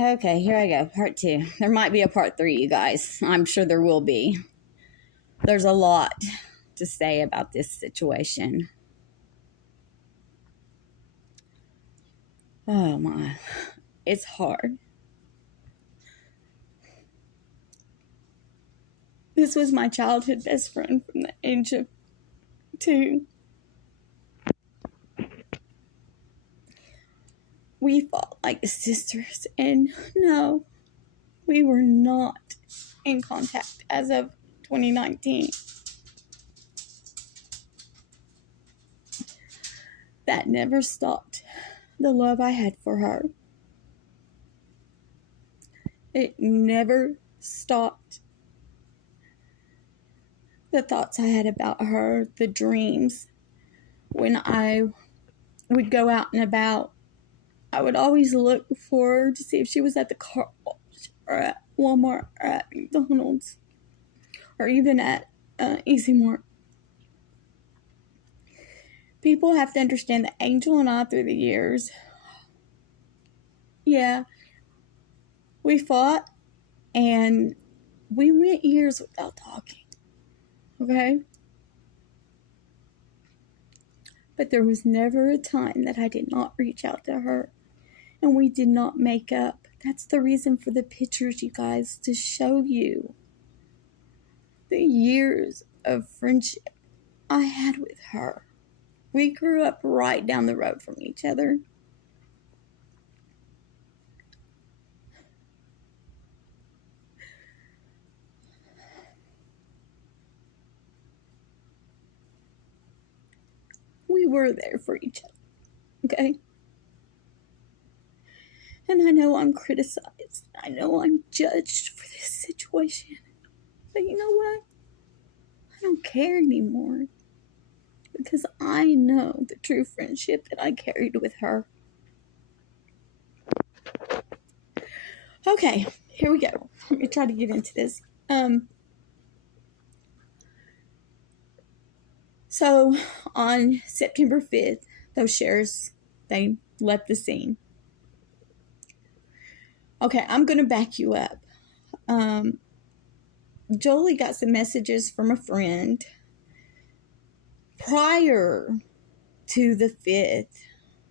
Okay, here I go. Part two. There might be a part three, you guys. I'm sure there will be. There's a lot to say about this situation. Oh my. It's hard. This was my childhood best friend from the age of 2. We fought like sisters, and no, we were not in contact as of 2019. That never stopped the love I had for her. It never stopped the thoughts I had about her, the dreams. When I would go out and about, I would always look for her to see if she was at the car wash or at Walmart or at McDonald's or even at Easy Mart. People have to understand that Angel and I, through the years, yeah, we fought and we went years without talking, okay? But there was never a time that I did not reach out to her and we did not make up. That's the reason for the pictures, you guys, to show you the years of friendship I had with her. We grew up right down the road from each other. We were there for each other, okay? And I know I'm criticized. I know I'm judged for this situation. But you know what? I don't care anymore. Because I know the true friendship that I carried with her. Okay, here we go. Let me try to get into this. So on September 5th, those sheriffs, they left the scene. Okay, I'm going to back you up. Jolie got some messages from a friend prior to the 5th,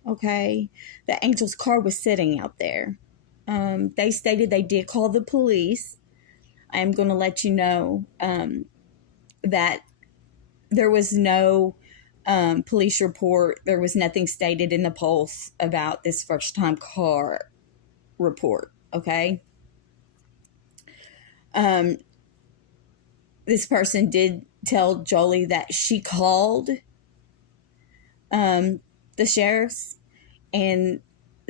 okay? The Angel's car was sitting out there. They stated they did call the police. I am going to let you know that there was no police report. There was nothing stated in the Pulse about this first-time car report, okay? This person did tell Jolie that she called the sheriffs, and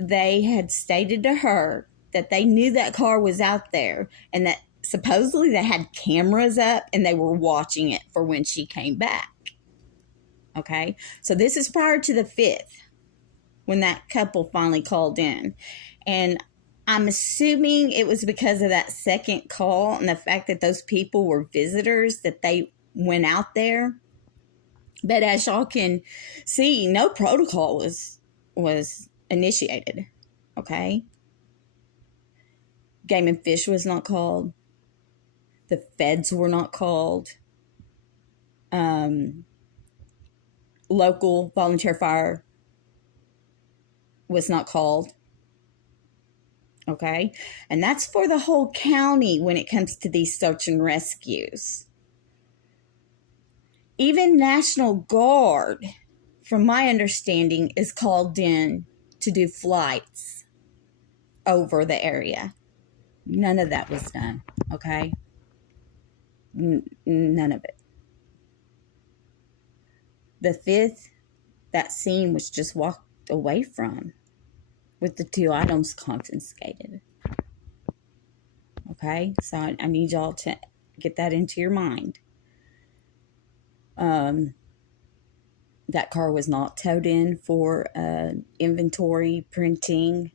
they had stated to her that they knew that car was out there and that supposedly they had cameras up and they were watching it for when she came back. Okay, so this is prior to the 5th when that couple finally called in. And I'm assuming it was because of that second call and the fact that those people were visitors that they went out there. But as y'all can see, no protocol was initiated. Okay? Game and Fish was not called. The feds were not called. Local volunteer fire was not called. Okay? And that's for the whole county when it comes to these search and rescues. Even National Guard, from my understanding, is called in to do flights over the area. None of that was done, okay? None of it. The 5th, that scene was just walked away from with the 2 items confiscated. Okay? So I need y'all to get that into your mind. That car was not towed in for inventory printing.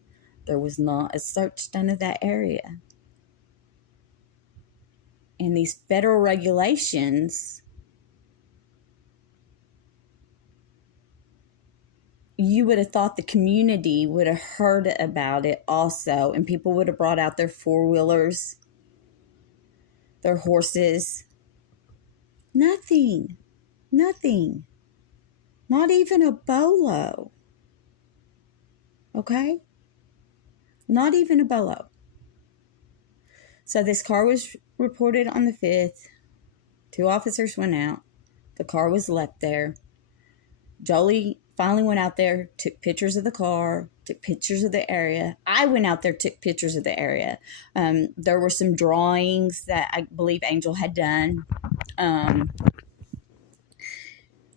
There was not a search done of that area. And these federal regulations you would have thought the community would have heard about it also, and people would have brought out their four-wheelers, their horses. Nothing. Nothing. Not even a bolo. Okay? Not even a bolo. So this car was reported on the 5th. 2 officers went out. The car was left there. Jolie finally went out there, took pictures of the car, took pictures of the area. I went out there, took pictures of the area. There were some drawings that I believe Angel had done.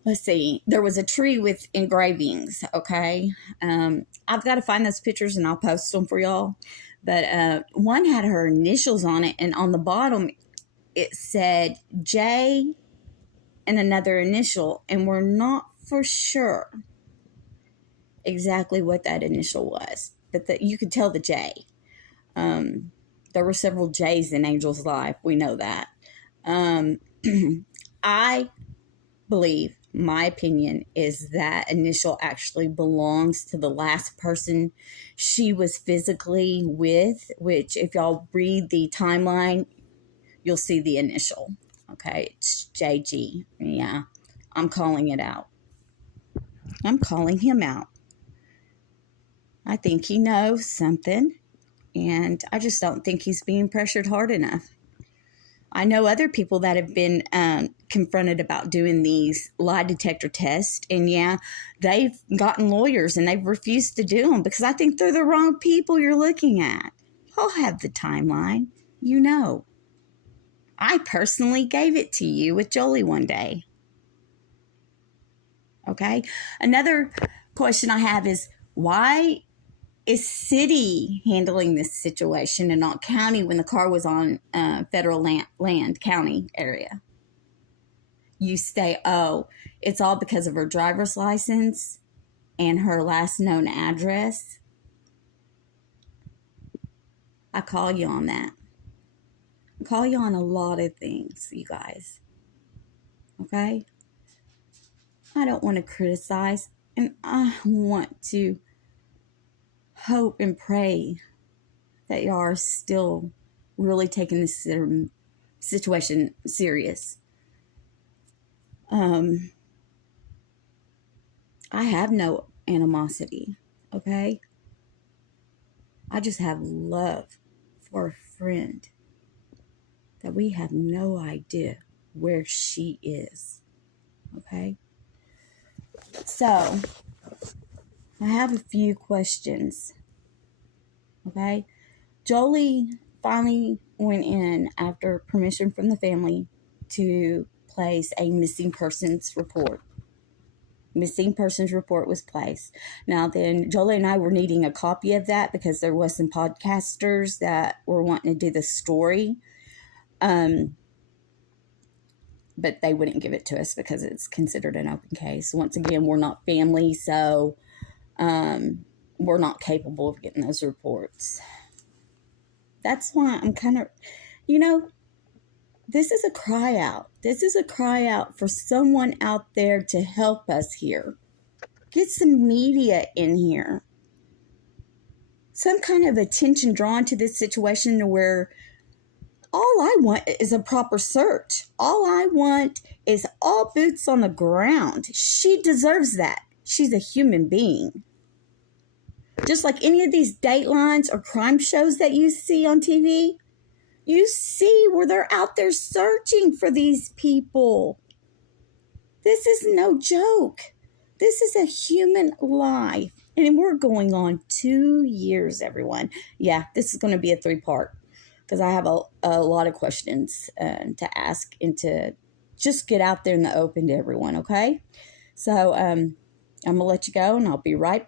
Let's see. There was a tree with engravings, okay? I've got to find those pictures and I'll post them for y'all. But one had her initials on it, and on the bottom it said J and another initial, and we're not for sure exactly what that initial was, but you could tell the J. There were several J's in Angel's life. We know that. I believe, my opinion is that initial actually belongs to the last person she was physically with, which if y'all read the timeline, you'll see the initial. Okay, it's JG. Yeah, I'm calling it out. I'm calling him out. I think he knows something, and I just don't think he's being pressured hard enough. I know other people that have been confronted about doing these lie detector tests, and yeah, they've gotten lawyers and they've refused to do them because I think they're the wrong people you're looking at. I'll have the timeline, you know. I personally gave it to you with Jolie one day. Okay. Another question I have is, why is city handling this situation and not county when the car was on federal land, county area? You say, oh, it's all because of her driver's license and her last known address. I call you on that. I call you on a lot of things, you guys. Okay? I don't want to criticize, and I want to hope and pray that y'all are still really taking this situation serious. I have no animosity, okay? I just have love for a friend that we have no idea where she is, okay? So, I have a few questions, okay? Jolie finally went in after permission from the family to place a missing persons report. Missing persons report was placed. Now then, Jolie and I were needing a copy of that because there was some podcasters that were wanting to do the story. But they wouldn't give it to us because it's considered an open case. Once again, we're not family, so we're not capable of getting those reports. That's why I'm kind of, this is a cry out. This is a cry out for someone out there to help us here. Get some media in here. Some kind of attention drawn to this situation to where all I want is a proper search. All I want is all boots on the ground. She deserves that. She's a human being. Just like any of these Datelines or crime shows that you see on TV, you see where they're out there searching for these people. This is no joke. This is a human life. And we're going on 2 years, everyone. Yeah, this is going to be a 3-part. Because I have a lot of questions to ask and to just get out there in the open to everyone, okay? So I'm going to let you go, and I'll be right back.